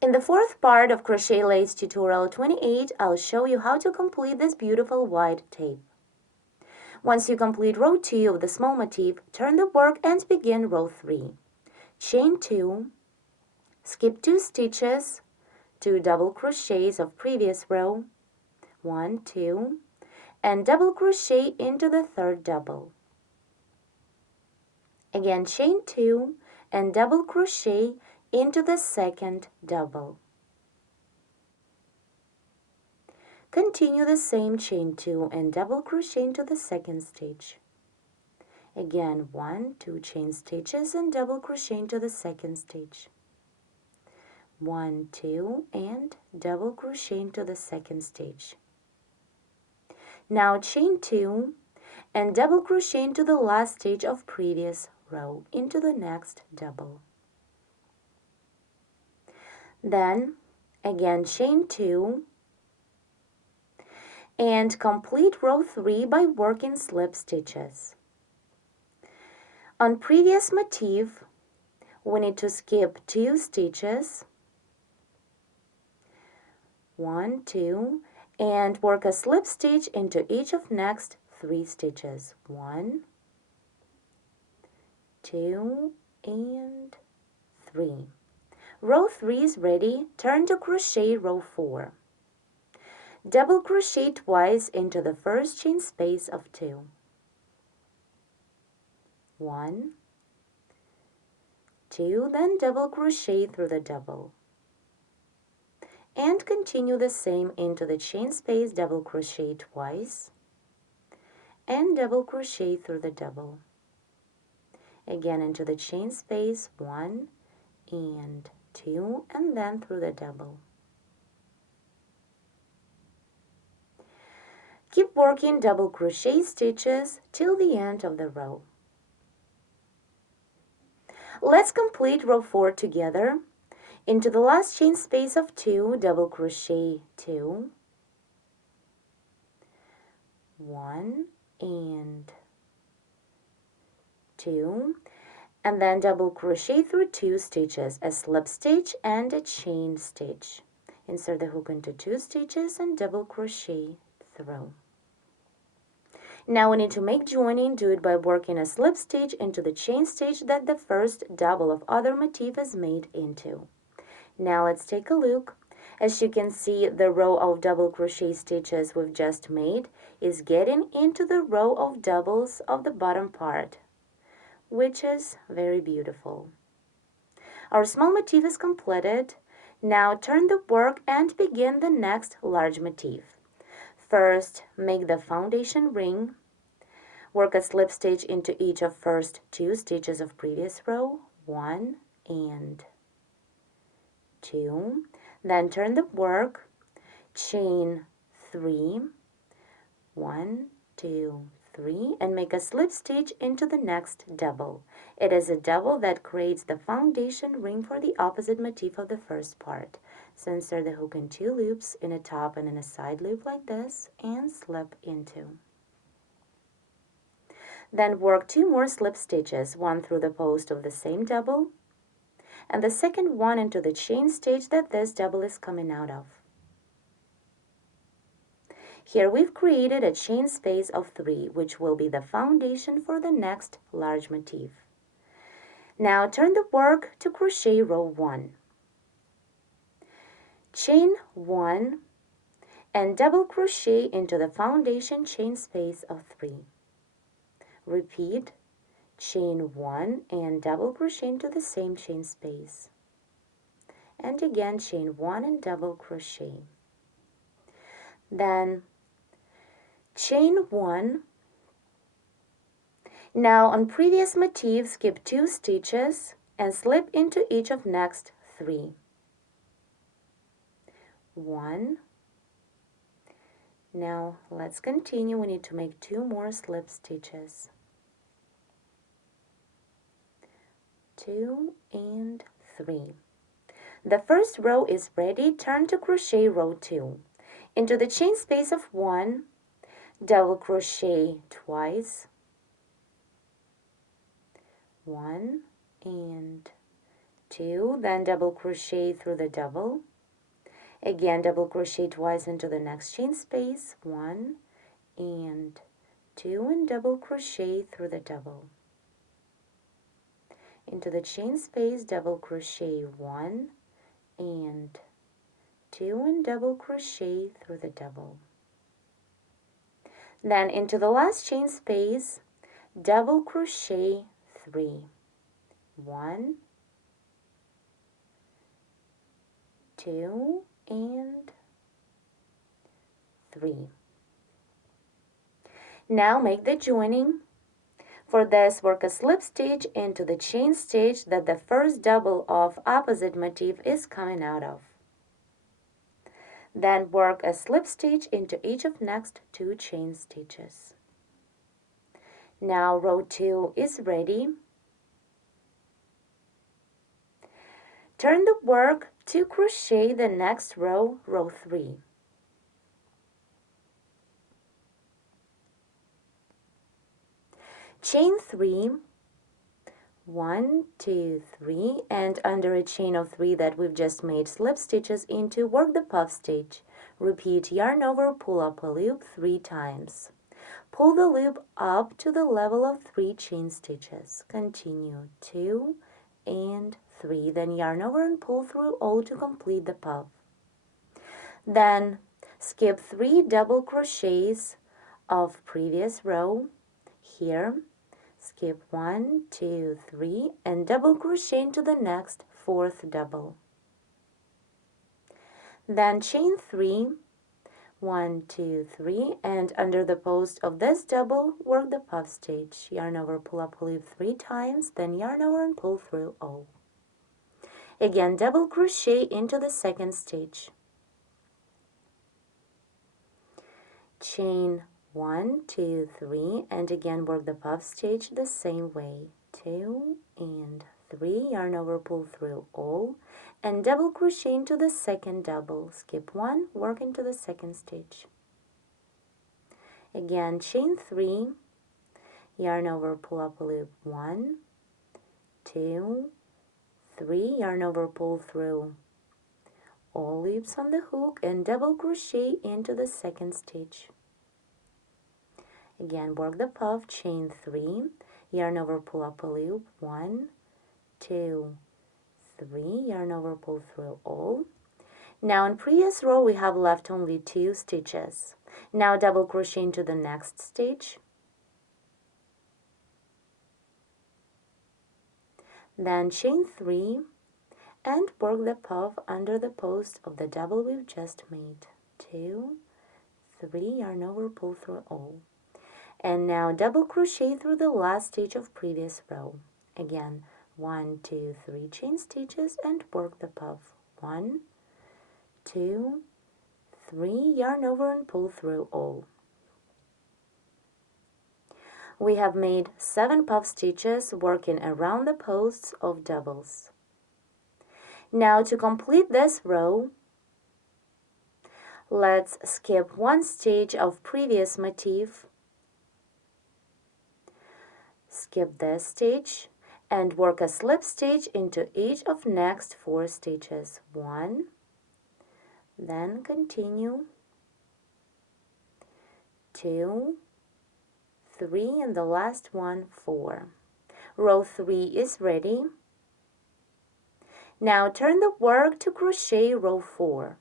In the fourth part of Crochet Lace tutorial 28, I'll show you how to complete this beautiful white tape. Once you complete row 2 of the small motif, turn the work and begin row 3. Chain 2, skip 2 stitches, 2 double crochets of previous row, 1, 2, and double crochet into the third double. Again, chain 2 and double crochet into the second double. Continue the same, chain 2 and double crochet into the second stitch. Again, 1, 2 chain stitches and double crochet into the second stitch. 1, 2 and double crochet into the second stitch. Now chain 2 and double crochet into the last stitch of previous row into the next double. Then again chain 2 and complete row 3 by working slip stitches. On previous motif, we need to skip 2 stitches, 1, 2, and work a slip stitch into each of next 3 stitches. 1, 2, and 3. Row 3 is ready. Turn to crochet row 4. Double crochet twice into the first chain space of 2. 1, 2, then double crochet through the double. And continue the same into the chain space, double crochet twice, and double crochet through the double. Again into the chain space, 1 and 2, and then through the double. Keep working double crochet stitches till the end of the row. Let's complete row 4 together. Into the last chain space of 2, double crochet 2, 1 and 2, and then double crochet through 2 stitches, a slip stitch and a chain stitch. Insert the hook into 2 stitches and double crochet through. Now we need to make joining. Do it by working a slip stitch into the chain stitch that the first double of other motif is made into. Now let's take a look. As you can see, the row of double crochet stitches we've just made is getting into the row of doubles of the bottom part, which is very beautiful. Our small motif is completed. Now turn the work and begin the next large motif. First, make the foundation ring. Work a slip stitch into each of first 2 stitches of previous row, 1 and 2. Then turn the work, chain 3, 1, 2, 3, and make a slip stitch into the next double. It is a double that creates the foundation ring for the opposite motif of the first part. So insert the hook in 2 loops, in a top and in a side loop like this, and slip into. Then work 2 more slip stitches, one through the post of the same double, and the second one into the chain stitch that this double is coming out of. Here we've created a chain space of 3, which will be the foundation for the next large motif. Now turn the work to crochet row 1. Chain 1 and double crochet into the foundation chain space of 3. Repeat, chain 1 and double crochet into the same chain space. And again, chain 1 and double crochet. Then chain 1. Now on previous motif, skip 2 stitches and slip into each of next 3. 1. Now let's continue. We need to make 2 more slip stitches. 2 and 3. The first row is ready. Turn to crochet row 2. Into the chain space of 1, double crochet twice, 1 and 2, 2, then double crochet through the double. Again, double crochet twice into the next chain space, 1 and 2, and double crochet through the double. Into the chain space, double crochet 1 and 2, and double crochet through the double. Then into the last chain space, double crochet 3, 1, 2, and 3. Now make the joining. For this, work a slip stitch into the chain stitch that the first double of opposite motif is coming out of. Then work a slip stitch into each of next 2 chain stitches. Now row 2 is ready. Turn the work to crochet the next row, row 3. Chain 3, 1, 2, 3, and under a chain of 3 that we've just made slip stitches into, work the puff stitch. Repeat yarn over, pull up a loop 3 times. Pull the loop up to the level of 3 chain stitches. Continue 2 and 3, then yarn over and pull through all to complete the puff. Then skip 3 double crochets of previous row here. Skip 1, 2, 3, and double crochet into the next 4th double. Then chain 3, 1, 2, 3, and under the post of this double, work the puff stitch. Yarn over, pull up a loop 3 times, then yarn over and pull through all. Again, double crochet into the 2nd stitch. Chain 1, 2, 3, and again work the puff stitch the same way. 2 and 3, yarn over, pull through all, and double crochet into the 2nd double. Skip 1, work into the 2nd stitch. Again, chain 3, yarn over, pull up a loop 1, 2, 3, yarn over, pull through all loops on the hook, and double crochet into the 2nd stitch. Again, work the puff, chain 3, yarn over, pull up a loop 1, 2, 3, yarn over, pull through all. Now in previous row we have left only 2 stitches. Now double crochet into the next stitch, then chain 3 and work the puff under the post of the double we've just made. 2, 3, yarn over, pull through all. And now double crochet through the last stitch of previous row. Again, 1, 2, 3 chain stitches and work the puff. 1, 2, 3, yarn over and pull through all. We have made 7 puff stitches working around the posts of doubles. Now to complete this row, let's skip 1 stitch of previous motif, skip this stitch, and work a slip stitch into each of next 4 stitches. 1, then continue, 2, 3, and the last one, 4. Row 3 is ready. Now turn the work to crochet row 4.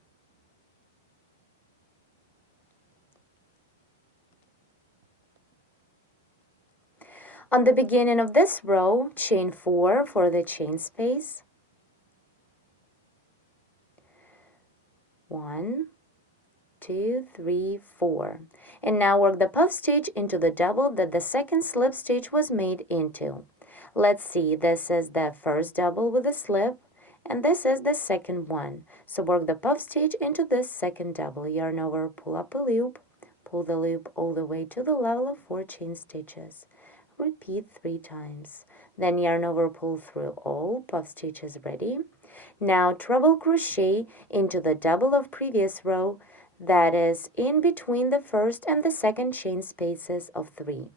On the beginning of this row, chain 4 for the chain space. 1, 2, 3, 4. And now work the puff stitch into the double that the 2nd slip stitch was made into. Let's see, this is the first double with a slip, and this is the 2nd one. So work the puff stitch into this 2nd double. Yarn over, pull up a loop, pull the loop all the way to the level of 4 chain stitches. Repeat 3 times. Then yarn over, pull through all, puff stitches ready. Now treble crochet into the double of previous row, that is in between the 1st and the 2nd chain spaces of 3.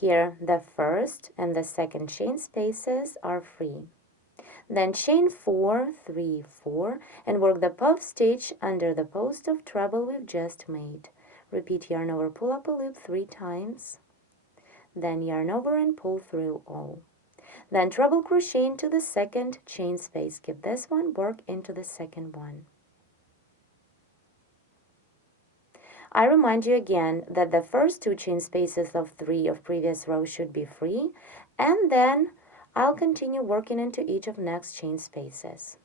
Here the first and the second chain spaces are free. Then chain 4, 3, 4 and work the puff stitch under the post of treble we've just made. Repeat yarn over, pull up a loop 3 times. Then yarn over and pull through all. Then treble crochet into the second chain space. Give this one, work into the second one. I remind you again that the first 2 chain spaces of 3 of previous row should be free, and then I'll continue working into each of next chain spaces.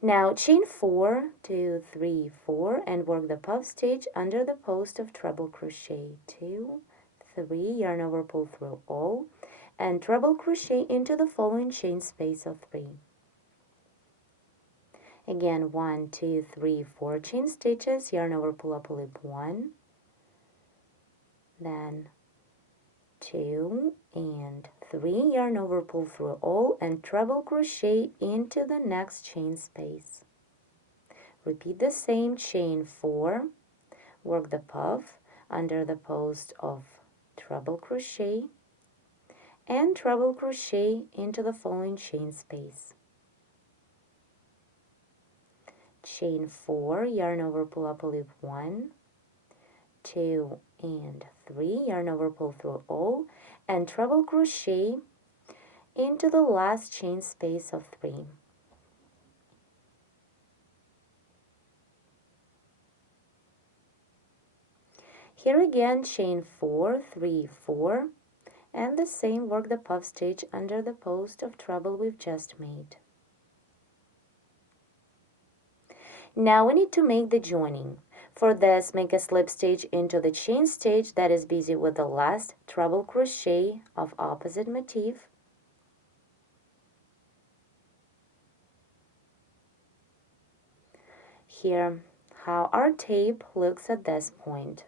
Now chain 4, 2, 3, 4 and work the puff stitch under the post of treble crochet. 2, 3, yarn over, pull through all, and treble crochet into the following chain space of 3. Again, 1, 2, 3, 4 chain stitches, yarn over, pull up a loop 1, then 2 and 3, yarn over, pull through all, and treble crochet into the next chain space. Repeat the same. Chain 4, work the puff under the post of treble crochet, and treble crochet into the following chain space. Chain 4, yarn over, pull up a loop 1, 2 and 3, yarn over, pull through all, and treble crochet into the last chain space of 3. Here again, chain 4, 3, 4, and the same, work the puff stitch under the post of treble we've just made. Now we need to make the joining. For this, make a slip stitch into the chain stitch that is busy with the last treble crochet of opposite motif. Here, how our tape looks at this point.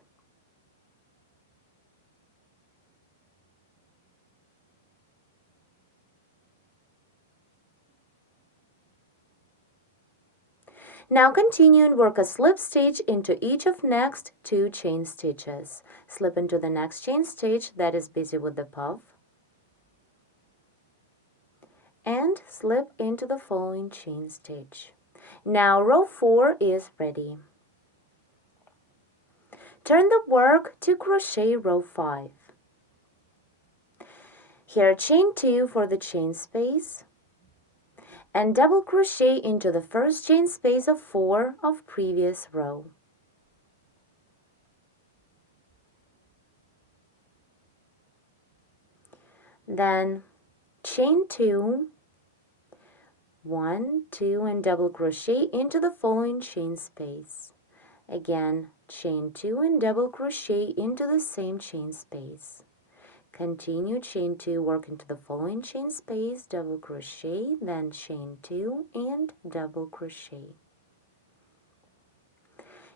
Now continue and work a slip stitch into each of next 2 chain stitches. Slip into the next chain stitch that is busy with the puff, and slip into the following chain stitch. Now row 4 is ready. Turn the work to crochet row 5. Here chain 2 for the chain space, and double crochet into the first chain space of 4 of previous row. Then chain 2, 1, 2 and double crochet into the following chain space. Again, chain 2 and double crochet into the same chain space. Continue, chain 2, work into the following chain space, double crochet, then chain 2 and double crochet.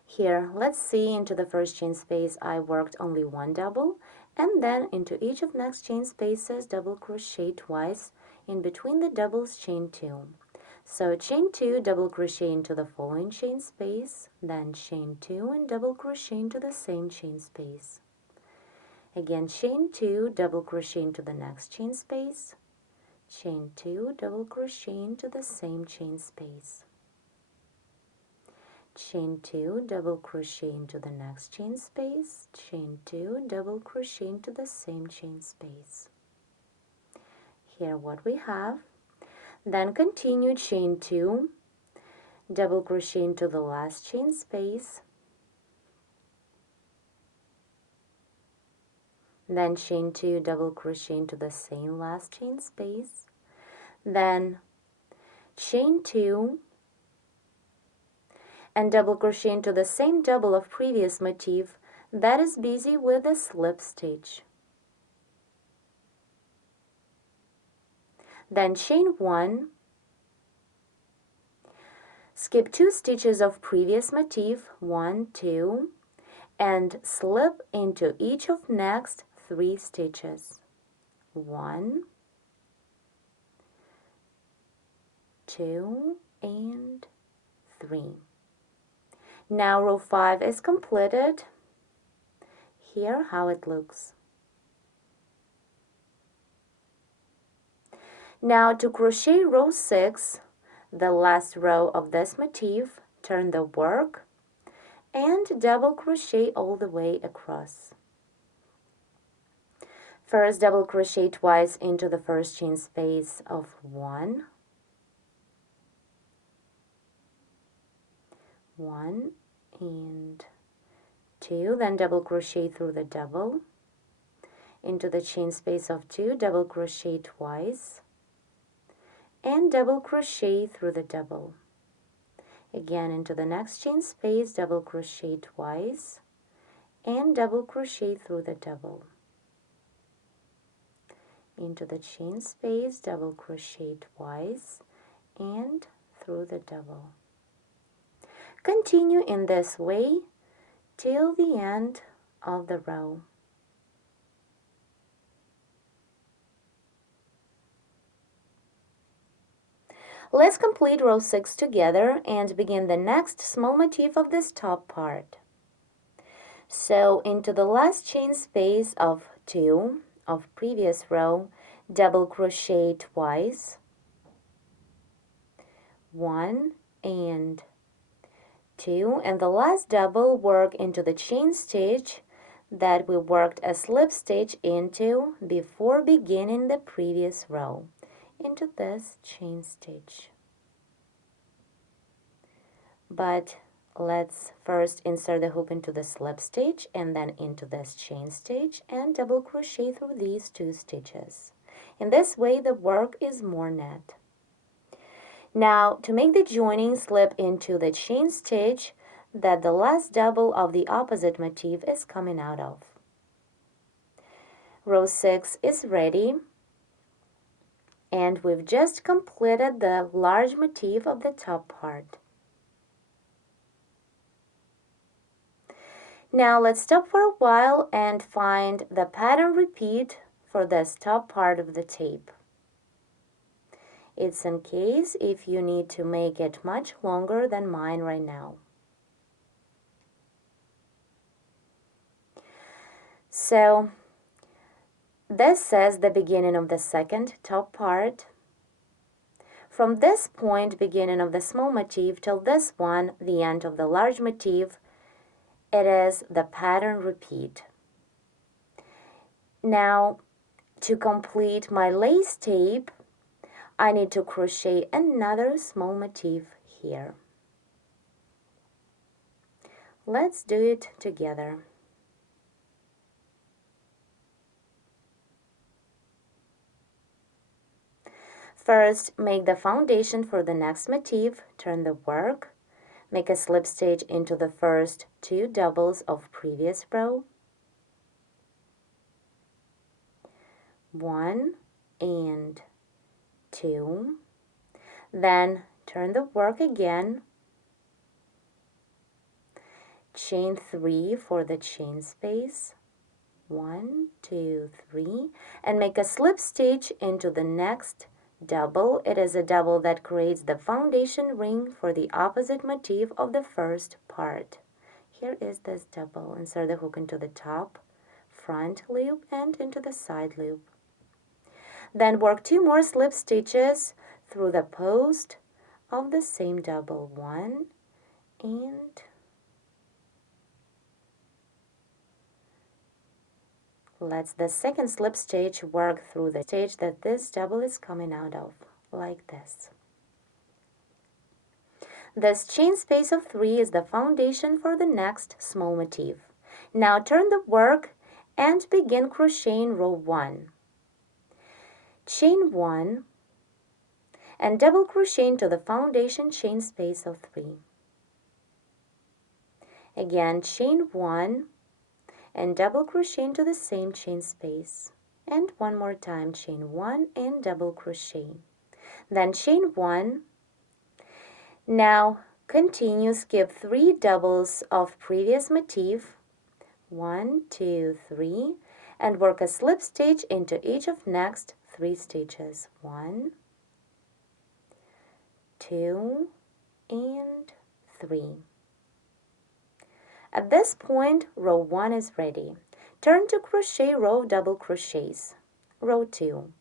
Here, let's see, into the first chain space I worked only 1 double, and then into each of next chain spaces double crochet twice, in between the doubles chain 2. So chain 2, double crochet into the following chain space, then chain 2 and double crochet into the same chain space. Again, chain 2, double crochet into the next chain space, chain 2, double crochet into the same chain space, chain 2, double crochet into the next chain space, chain 2, double crochet into the same chain space. Here what we have. Then continue, chain 2, double crochet into the last chain space, then chain 2, double crochet into the same last chain space, then chain 2 and double crochet into the same double of previous motif that is busy with a slip stitch. Then chain 1, skip 2 stitches of previous motif, 1, 2, and slip into each of next 3 stitches. 1, 2, and 3. Now row 5 is completed. Here how it looks. Now to crochet row 6, the last row of this motif, turn the work and double crochet all the way across. First, double crochet twice into the first chain space of 1, 1 and 2, then double crochet through the double into the chain space of 2, double crochet twice, and double crochet through the double. Again into the next chain space, double crochet twice, and double crochet through the double. Into the chain space, double crochet twice, and through the double. Continue in this way till the end of the row. Let's complete row 6 together and begin the next small motif of this top part. So into the last chain space of 2 of previous row, double crochet twice, 1 and 2, and the last double work into the chain stitch that we worked a slip stitch into before beginning the previous row, into this chain stitch. But let's first insert the hook into the slip stitch and then into this chain stitch and double crochet through these 2 stitches. In this way the work is more net. Now to make the joining, slip into the chain stitch that the last double of the opposite motif is coming out of. Row 6 is ready, and we've just completed the large motif of the top part. Now let's stop for a while and find the pattern repeat for this top part of the tape. It's in case if you need to make it much longer than mine right now. So this says the beginning of the second top part. From this point, beginning of the small motif, till this one, the end of the large motif, it is the pattern repeat. Now, to complete my lace tape, I need to crochet another small motif here. Let's do it together. First, make the foundation for the next motif, turn the work, make a slip stitch into the first 2 doubles of previous row, 1 and 2, then turn the work again, chain 3 for the chain space, 1, 2, 3, and make a slip stitch into the next double. It is a double that creates the foundation ring for the opposite motif of the first part. Here is this double. Insert the hook into the top, front loop, and into the side loop. Then work 2 more slip stitches through the post of the same double, 1 and let's the second slip stitch work through the stitch that this double is coming out of, like this. This chain space of 3 is the foundation for the next small motif. Now turn the work and begin crocheting row 1. Chain 1 and double crochet into the foundation chain space of 3. Again, chain 1 and double crochet into the same chain space, and one more time, chain 1 and double crochet, then chain 1. Now continue, skip 3 doubles of previous motif, 1, 2, 3, and work a slip stitch into each of next 3 stitches, 1, 2, and 3. At this point, row 1 is ready. Turn to crochet row double crochets. Row 2,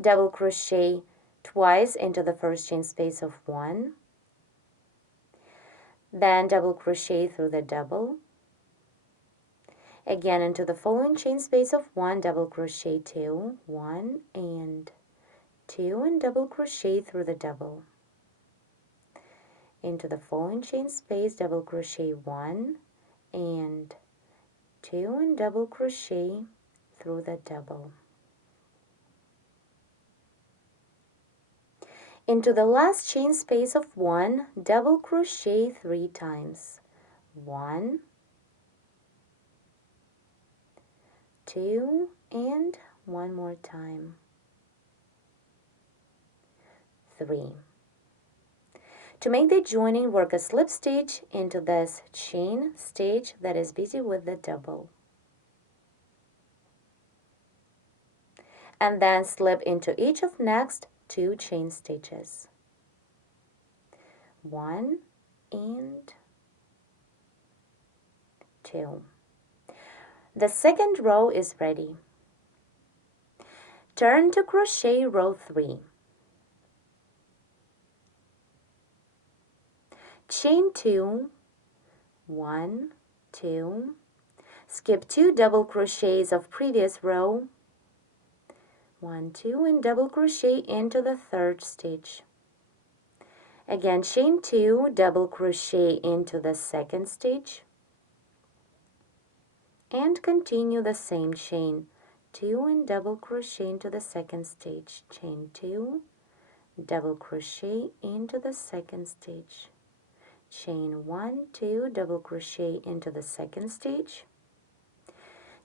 double crochet twice into the first chain space of 1, then double crochet through the double, again into the following chain space of 1, double crochet 2, 1 and 2, and double crochet through the double, into the following chain space, double crochet 1 and 2, and double crochet through the double. Into the last chain space of 1, double crochet 3 times. 1, 2, and one more time. 3. To make the joining, work a slip stitch into this chain stitch that is busy with the double, and then slip into each of next 2 chain stitches. 1 and 2. The second row is ready. Turn to crochet row 3. Chain 2, 1, 2, skip 2 double crochets of previous row, 1, 2, and double crochet into the third stitch. Again, chain 2, double crochet into the second stitch, and continue the same chain 2 and double crochet into the second stitch, chain 2, double crochet into the second stitch, chain 1, 2, double crochet into the second stitch.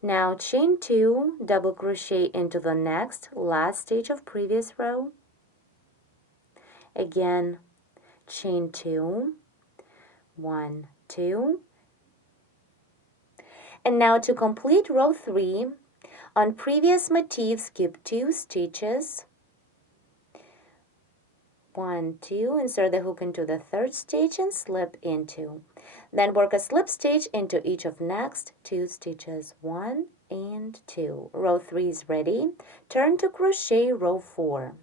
Now chain 2, double crochet into the next last stitch of previous row. Again, chain 2, 1, 2. And now to complete row 3, on previous motif, skip 2 stitches, 1, 2, insert the hook into the third stitch and slip into. Then work a slip stitch into each of next 2 stitches, 1 and 2. Row 3 is ready. Turn to crochet row 4.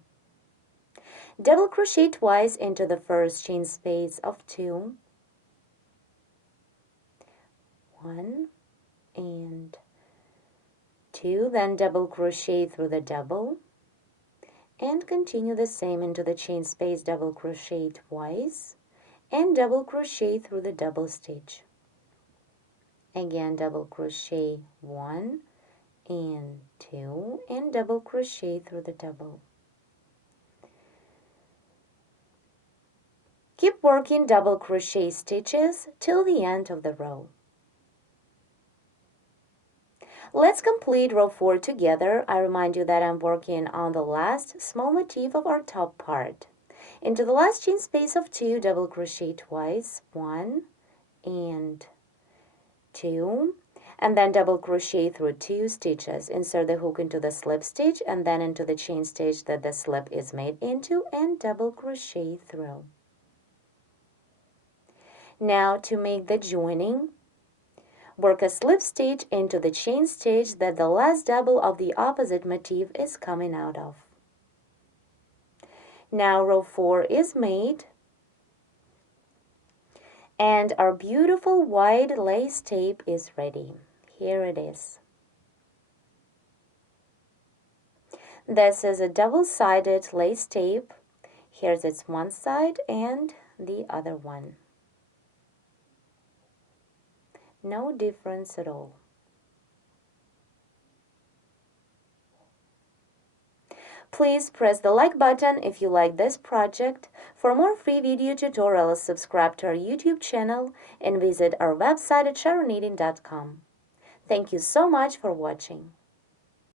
Double crochet twice into the first chain space of 2, 1 and 2, then double crochet through the double, and continue the same into the chain space, double crochet twice, and double crochet through the double stitch. Again, double crochet 1 and 2, and double crochet through the double. Keep working double crochet stitches till the end of the row. Let's complete row 4 together. I remind you that I'm working on the last small motif of our top part. Into the last chain space of 2, double crochet twice, 1 and 2, and then double crochet through 2 stitches. Insert the hook into the slip stitch and then into the chain stitch that the slip is made into, and double crochet through. Now to make the joining, work a slip stitch into the chain stitch that the last double of the opposite motif is coming out of. Now row 4 is made, and our beautiful white lace tape is ready. Here it is. This is a double-sided lace tape. Here's its one side and the other one. No difference at all. Please press the like button if you like this project. For more free video tutorials, subscribe to our YouTube channel and visit our website at sharonknitting.com. Thank you so much for watching.